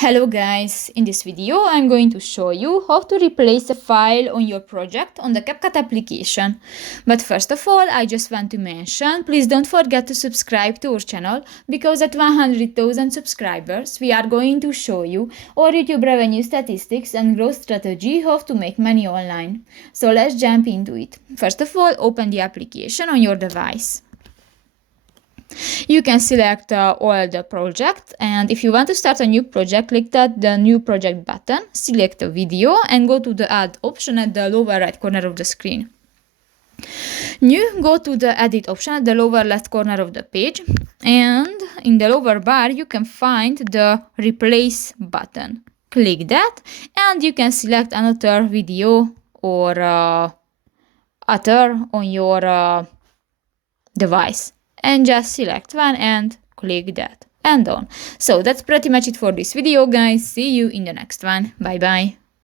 Hello guys, in this video I'm going to show you how to replace a file on your project on the CapCut application. But first of all, I just want to mention, please don't forget to subscribe to our channel, because at 100,000 subscribers we are going to show you our YouTube revenue statistics and growth strategy how to make money online. So let's jump into it. First of all, open the application on your device. You can select all the project, and if you want to start a new project, click the new project button, select a video and go to the add option at the lower right corner of the screen. You go to the edit option at the lower left corner of the page, and in the lower bar you can find the replace button. Click that and you can select another video or other on your device. And just select one and click that and done. So that's pretty much it for this video, guys. See you in the next one. Bye bye.